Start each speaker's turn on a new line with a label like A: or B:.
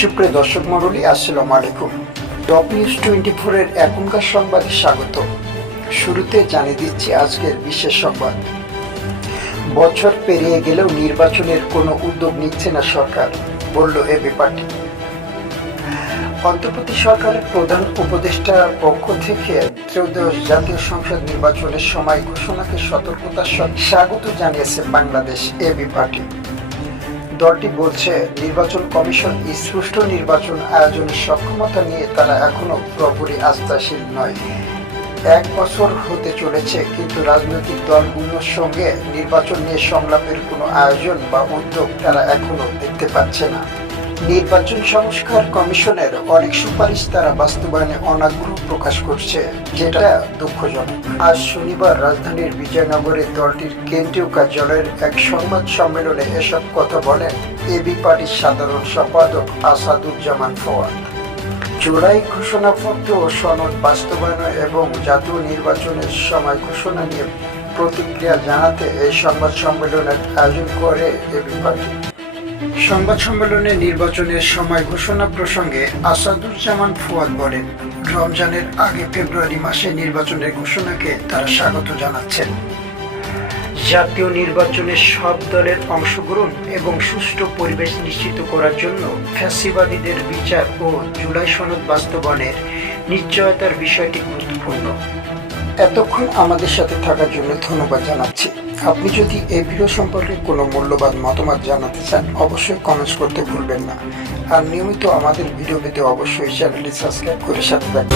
A: সুপ্রিয় দর্শক মণ্ডলী, আসসালামু আলাইকুম। টপ নিউজ টোয়েন্টি ফোরের এখনকার সংবাদে স্বাগত। শুরুতে জানিয়ে দিচ্ছি আজকের বিশেষ সংবাদ। বছর পেরিয়ে গেলেও নির্বাচনের কোনো উদ্যোগ নিচ্ছে না সরকার, বলল এবি পার্টি অন্তর্বর্তী সরকারের প্রধান উপদেষ্টার পক্ষ থেকে ত্রয়োদশ জাতীয় সংসদ নির্বাচনের সময় ঘোষণাকে সতর্কতার স্বাগত জানিয়েছে বাংলাদেশ। এবি পার্টি দলটি বলছে, নির্বাচন কমিশন এই সুষ্ঠু নির্বাচন আয়োজনের সক্ষমতা নিয়ে তারা এখনও পুরোপুরি আস্থাশীল নয়। এক বছর হতে চলেছে, কিন্তু রাজনৈতিক দলগুলোর সঙ্গে নির্বাচন নিয়ে সংলাপের কোনো আয়োজন বা উদ্যোগ তারা এখনও দেখতে পাচ্ছে না। নির্বাচন সংস্কার কমিশনের অনেক সুপারিশ তারা বাস্তবায়নে অনাগ্রহ প্রকাশ করছে, যেটা দুঃখজনক। আজ শনিবার রাজধানীর বিজয়নগরে দলটির কেন্দ্রীয় কার্যালয়ের এক সংবাদ সম্মেলনে এসব কথা বলেন এবি পার্টির সাধারণ সম্পাদক আসাদুজ্জামান ফওয়াদ জুলাই ঘোষণাপত্র ও সনদ বাস্তবায়ন এবং জাতীয় নির্বাচনের সময় ঘোষণা নিয়ে প্রতিক্রিয়া জানাতে এই সংবাদ সম্মেলনের আয়োজন করে এবি পার্টি। সংবাদ সম্মেলনে নির্বাচনের সময় ঘোষণা প্রসঙ্গে আসাদুজ্জামান ফুয়াদ বলেন, রমজানের আগে ফেব্রুয়ারি মাসে নির্বাচনের ঘোষণাকে তারা স্বাগত জানাচ্ছেন। জাতীয় নির্বাচনে সব দলের অংশগ্রহণ এবং সুষ্ঠু পরিবেশ নিশ্চিত করার জন্য ফ্যাসিবাদীদের বিচার ও জুলাই সনদ বাস্তবায়নের নিশ্চয়তার বিষয়টি গুরুত্বপূর্ণ। এতক্ষণ আমাদের সাথে থাকার জন্য ধন্যবাদ জানাচ্ছি। আপনি যদি এই ভিডিও সম্পর্কে কোনো মূল্যবান মতামত জানাতে চান, অবশ্যই কমেন্টস করতে ভুলবেন না। আর নিয়মিত আমাদের ভিডিও পেতে অবশ্যই চ্যানেলটি সাবস্ক্রাইব করে সাথে থাকবেন।